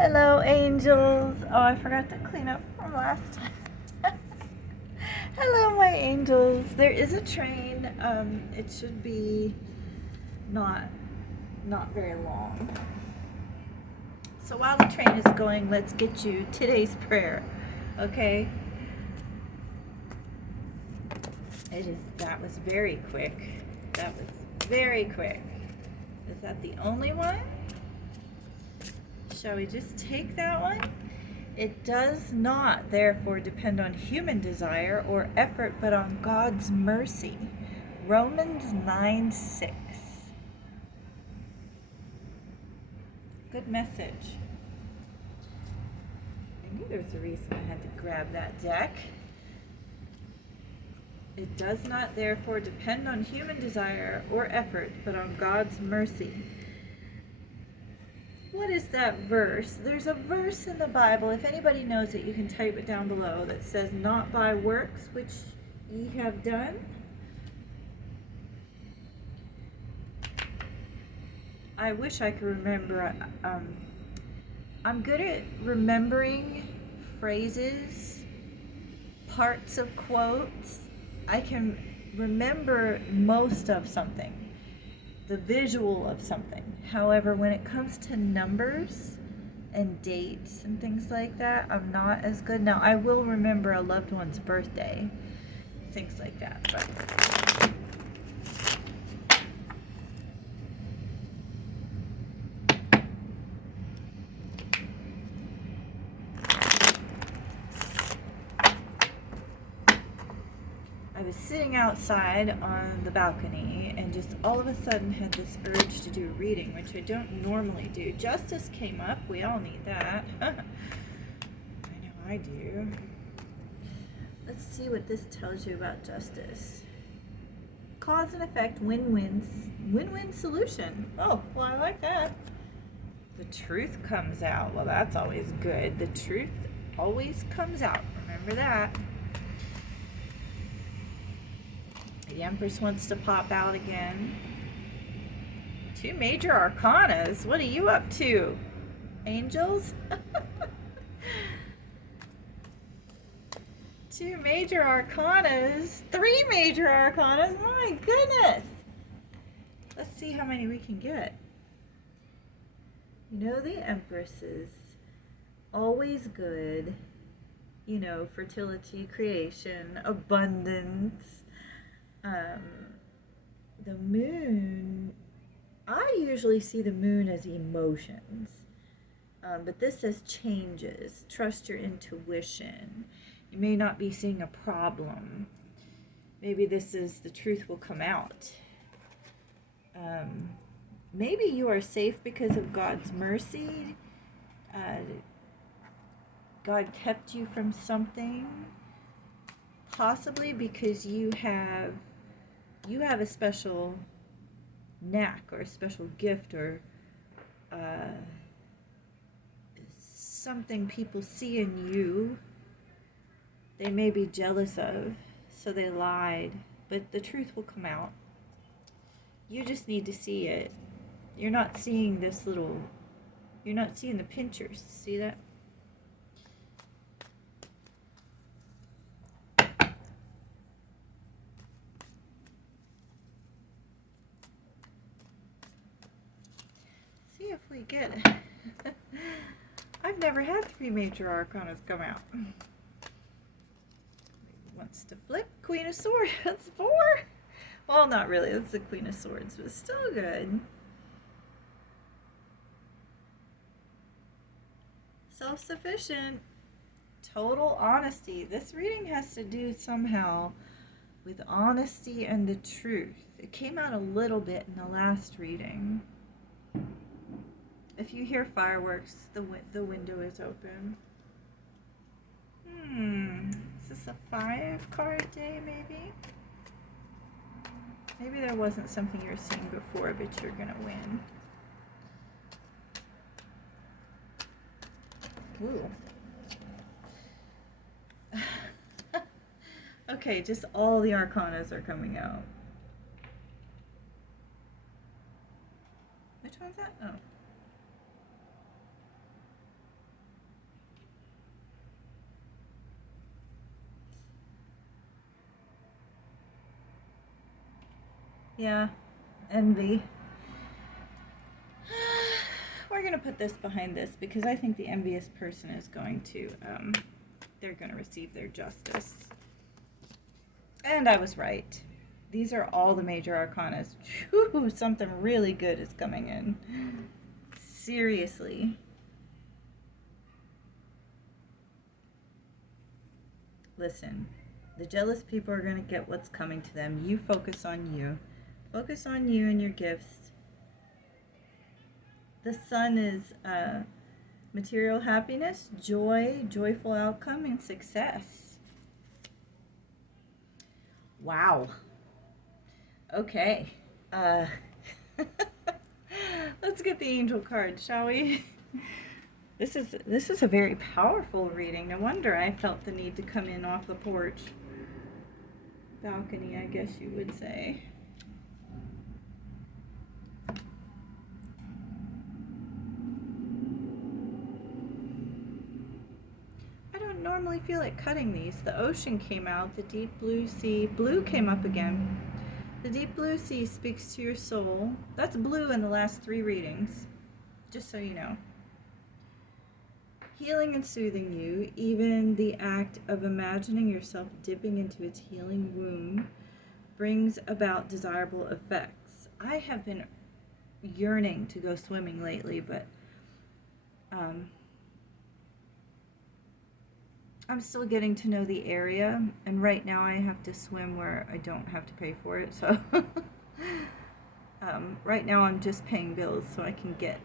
Hello, angels. Oh, I forgot to clean up from last time. Hello, my angels. There is a train. It should be not very long. So while the train is going, let's get you today's prayer. Okay? That was very quick. That was very quick. Is that the only one? Shall we just take that one? It does not, therefore, depend on human desire or effort, but on God's mercy. Romans 9:6. Good message. I knew there was a reason I had to grab that deck. It does not, therefore, depend on human desire or effort, but on God's mercy. What is that verse? There's a verse in the Bible, if anybody knows it, you can type it down below, that says, not by works which ye have done. I wish I could remember. I'm good at remembering phrases, parts of quotes. I can remember most of something, the visual of something. However, when it comes to numbers and dates and things like that, I'm not as good. Now, I will remember a loved one's birthday, things like that, but I was sitting outside on the balcony and just all of a sudden had this urge to do a reading, which I don't normally do. Justice came up. We all need that. I know I do. Let's see what this tells you about justice. Cause and effect, win-win solution. Oh, well, I like that. The truth comes out. Well, that's always good. The truth always comes out. Remember that. The Empress wants to pop out again. 2 major arcanas. What are you up to, angels? 2 major arcanas. 3 major arcanas. My goodness. Let's see how many we can get. You know, the Empress is always good. You know, fertility, creation, abundance. The moon, I usually see the moon as emotions, but this says changes. Trust your intuition. You may not be seeing a problem. Maybe this is the truth will come out. Maybe you are safe because of God's mercy. God kept you from something, possibly because you have a special knack or a special gift or something people see in you they may be jealous of, so they lied, but the truth will come out. You just need to see it. You're not seeing you're not seeing the pinchers. See that? If we get it. I've never had 3 major arcanas come out. Wants to flip. Queen of Swords. That's 4. Well, not really. That's the Queen of Swords, but still good. Self-sufficient. Total honesty. This reading has to do somehow with honesty and the truth. It came out a little bit in the last reading. If you hear fireworks, the window is open. Is this a 5-card day, maybe? Maybe there wasn't something you were seeing before, but you're going to win. Ooh. Okay, just all the arcanas are coming out. Which one's that? Oh. Yeah, envy. We're going to put this behind this because I think the envious person is going to, they're going to receive their justice. And I was right. These are all the major arcanas. Whew, something really good is coming in. Seriously. Listen, the jealous people are going to get what's coming to them. You focus on you. Focus on you and your gifts. The sun is material happiness, joy, joyful outcome, and success. Wow. Okay. Let's get the angel card, shall we? This is a very powerful reading. No wonder I felt the need to come in off the porch. Balcony, I guess you would say. I don't normally feel like cutting these. The ocean came out, the deep blue sea. Blue came up again. The deep blue sea speaks to your soul. That's blue in the last 3 readings, just so you know. Healing and soothing you, even the act of imagining yourself dipping into its healing womb brings about desirable effects. I have been yearning to go swimming lately, but I'm still getting to know the area, and right now I have to swim where I don't have to pay for it, so right now I'm just paying bills so I can get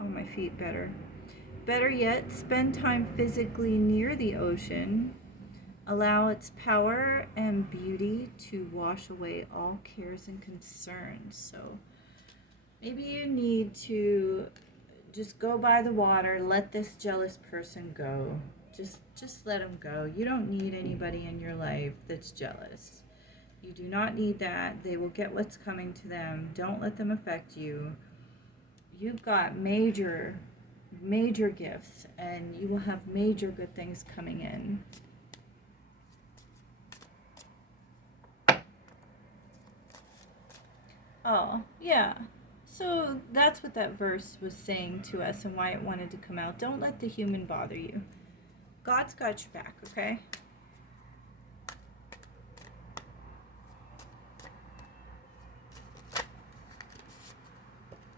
on my feet better. Better yet, spend time physically near the ocean. Allow its power and beauty to wash away all cares and concerns. So maybe you need to just go by the water, let this jealous person go. Just let them go. You don't need anybody in your life that's jealous. You do not need that. They will get what's coming to them. Don't let them affect you. You've got major gifts, and you will have major good things coming in. Oh, yeah. So that's what that verse was saying to us and why it wanted to come out. Don't let the human bother you. God's got your back, okay?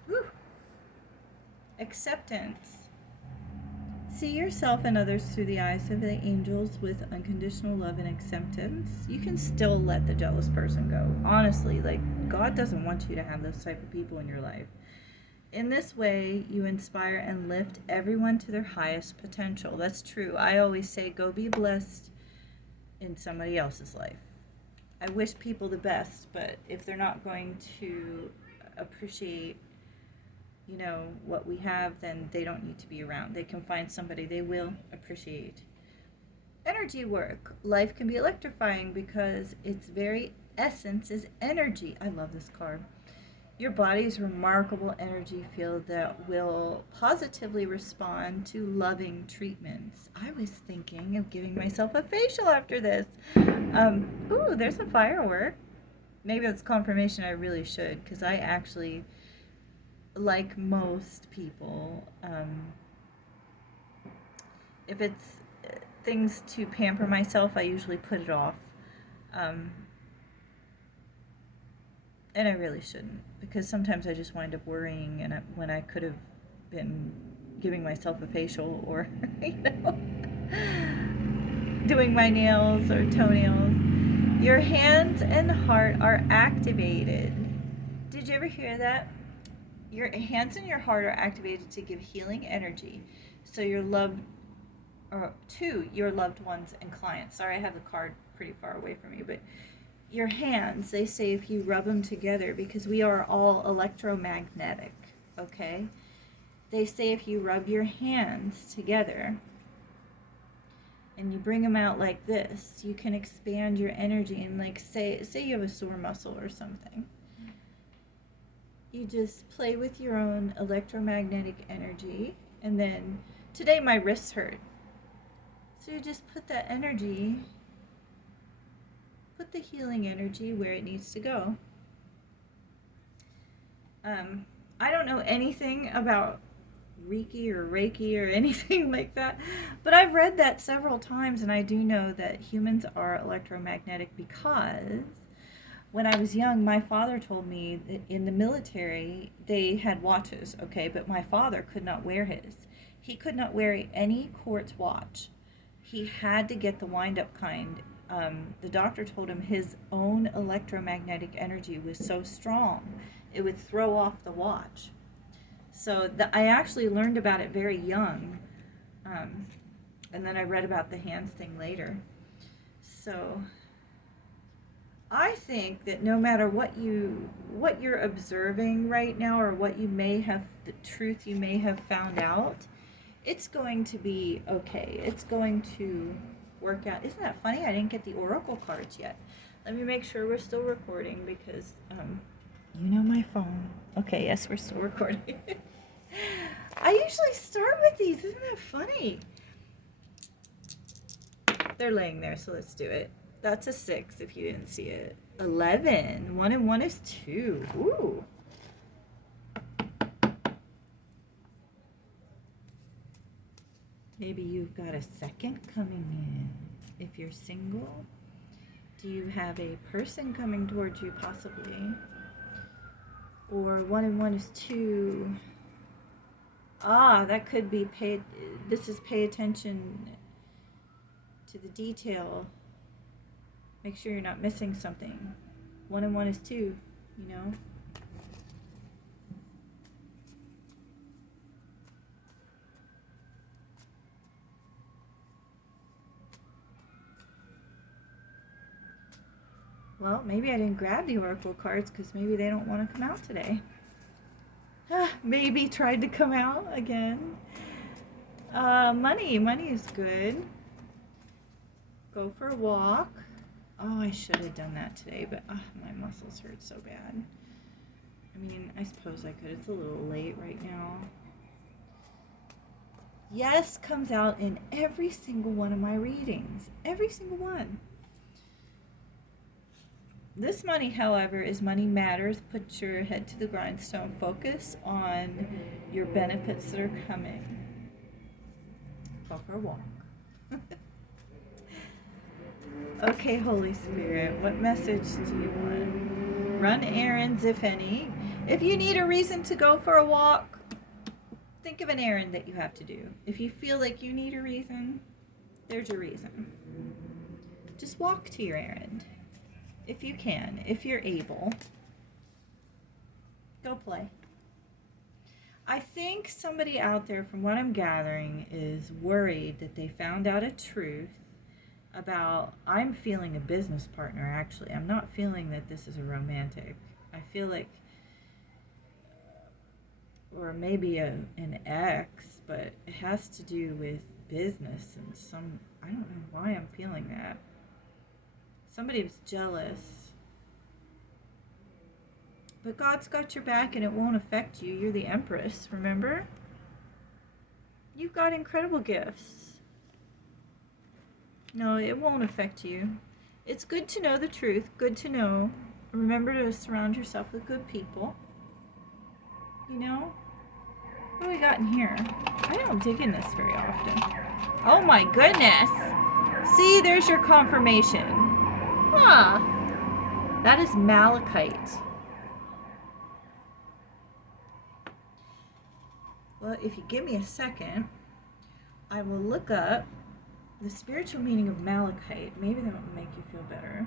Whew. Acceptance. See yourself and others through the eyes of the angels with unconditional love and acceptance. You can still let the jealous person go. Honestly, like, God doesn't want you to have those type of people in your life. In this way, you inspire and lift everyone to their highest potential. That's true. I always say, go be blessed in somebody else's life. I wish people the best, but if they're not going to appreciate, you know, what we have, then they don't need to be around. They can find somebody they will appreciate. Energy work. Life can be electrifying because its very essence is energy. I love this card. Your body's remarkable energy field that will positively respond to loving treatments. I was thinking of giving myself a facial after this. Ooh, there's a firework. Maybe that's confirmation I really should, because I actually, like most people, if it's things to pamper myself, I usually put it off. And I really shouldn't, because sometimes I just wind up worrying, and when I could have been giving myself a facial or, you know, doing my nails or toenails. Your hands and heart are activated. Did you ever hear that? Your hands and your heart are activated to give healing energy. So your loved, or to your loved ones and clients. Sorry, I have the card pretty far away from me, but your hands, they say if you rub them together, because we are all electromagnetic, okay? They say if you rub your hands together and you bring them out like this, you can expand your energy. And like say you have a sore muscle or something. You just play with your own electromagnetic energy, and then today my wrists hurt. So you just put the healing energy where it needs to go. I don't know anything about Reiki or anything like that, but I've read that several times, and I do know that humans are electromagnetic because when I was young, my father told me that in the military they had watches, okay, but my father could not wear his. He could not wear any quartz watch. He had to get the wind up kind. The doctor told him his own electromagnetic energy was so strong it would throw off the watch. So I actually learned about it very young, um, and then I read about the hands thing later. So I think that no matter what you're observing right now, or what you may have, the truth you may have found out, it's going to be okay. It's going to work out. Isn't that funny? I didn't get the oracle cards yet. Let me make sure we're still recording because you know my phone. Okay, yes, we're still recording. I usually start with these. Isn't that funny? They're laying there, so let's do it. That's a 6 if you didn't see it. 11. 1 and 1 is 2. Ooh. Maybe you've got a second coming in. If you're single, do you have a person coming towards you possibly? Or 1 and 1 is 2. Ah, that could be this is pay attention to the detail. Make sure you're not missing something. 1 and 1 is 2, you know? Well, maybe I didn't grab the oracle cards because maybe they don't want to come out today. Maybe tried to come out again. Money is good. Go for a walk. Oh, I should have done that today, but my muscles hurt so bad. I mean, I suppose I could. It's a little late right now. Yes comes out in every single one of my readings. Every single one. This money, however, is money matters. Put your head to the grindstone. Focus on your benefits that are coming. Go for a walk. Okay, Holy Spirit, what message do you want? Run errands, if any. If you need a reason to go for a walk, think of an errand that you have to do. If you feel like you need a reason, there's your reason. Just walk to your errand. If you can, if you're able. Go play. I think somebody out there, from what I'm gathering, is worried that they found out a truth about, I'm feeling a business partner, actually. I'm not feeling that this is a romantic. I feel like, or maybe an ex, but it has to do with business and I don't know why I'm feeling that. Somebody was jealous. But God's got your back and it won't affect you. You're the Empress, remember? You've got incredible gifts. No, it won't affect you. It's good to know the truth. Good to know. Remember to surround yourself with good people. You know? What do we got in here? I don't dig in this very often. Oh my goodness! See, there's your confirmation. Huh. That is malachite. Well, if you give me a second, I will look up the spiritual meaning of malachite. Maybe that will make you feel better.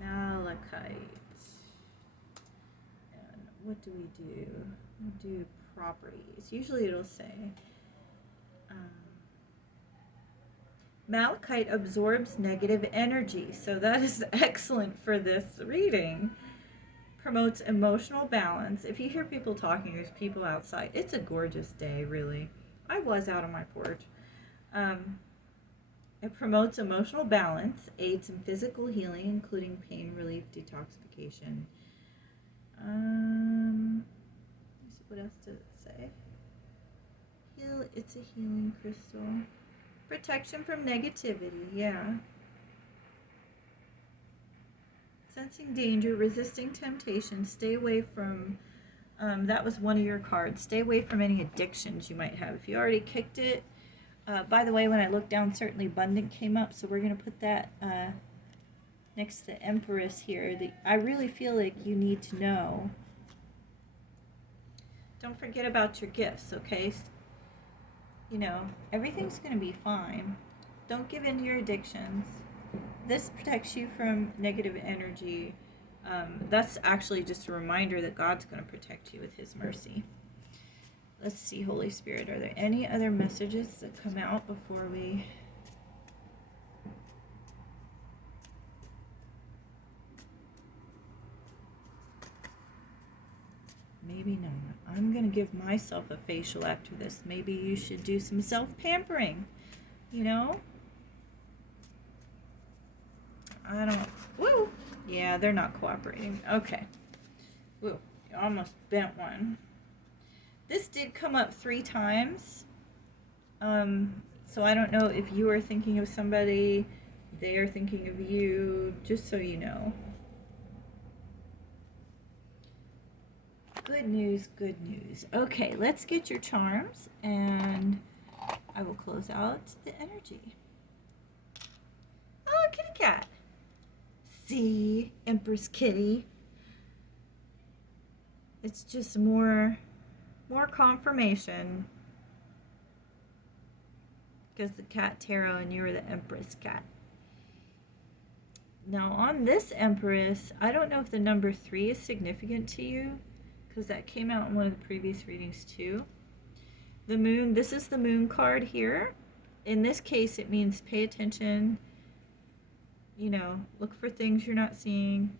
Malachite. And what do we do? We do properties. Usually it'll say malachite absorbs negative energy. So that is excellent for this reading. Promotes emotional balance. If you hear people talking, there's people outside. It's a gorgeous day, really. I was out on my porch. It promotes emotional balance, aids in physical healing, including pain relief, detoxification. Let's see, what else does it say? It's a healing crystal. Protection from negativity, yeah. Sensing danger, resisting temptation, stay away from, that was one of your cards. Stay away from any addictions you might have. If you already kicked it, by the way, when I looked down, certainly abundant came up, so we're going to put that next to the Empress here. I really feel like you need to know. Don't forget about your gifts, okay? You know, everything's going to be fine. Don't give in to your addictions. This protects you from negative energy. That's actually just a reminder that God's going to protect you with His mercy. Let's see, Holy Spirit, are there any other messages that come out before we... Maybe not. I'm going to give myself a facial after this. Maybe you should do some self-pampering, you know? I don't... Woo! Yeah, they're not cooperating. Okay. Woo, you almost bent one. This did come up 3 times. So I don't know if you are thinking of somebody, they are thinking of you, just so you know. Good news, good news. Okay, let's get your charms, and I will close out the energy. Oh, kitty cat. See, Empress Kitty. It's just more confirmation. Because the cat tarot and you are the Empress cat. Now on this Empress, I don't know if the number 3 is significant to you, because that came out in one of the previous readings too. The moon, this is the moon card here. In this case, it means pay attention, you know, look for things you're not seeing.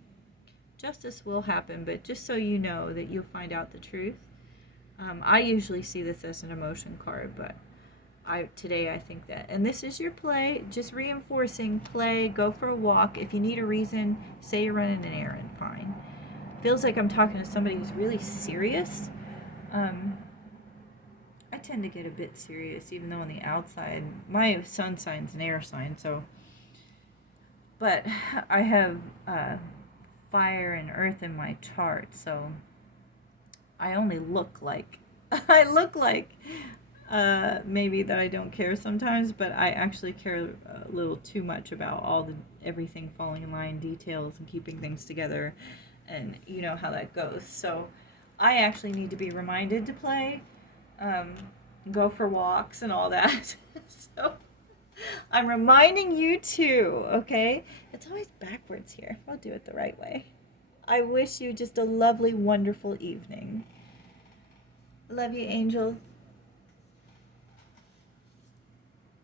Justice will happen, but just so you know that you'll find out the truth. I usually see this as an emotion card, but today I think that. And this is your play, just reinforcing play, go for a walk. If you need a reason, say you're running an errand, fine. Feels like I'm talking to somebody who's really serious. I tend to get a bit serious, even though on the outside, my sun sign's an air sign, so. But I have fire and earth in my chart, so I only look like, maybe that I don't care sometimes, but I actually care a little too much about everything falling in line, details, and keeping things together. And you know how that goes. So I actually need to be reminded to play, go for walks and all that. So I'm reminding you too, okay? It's always backwards here. I'll do it the right way. I wish you just a lovely, wonderful evening. Love you, angels.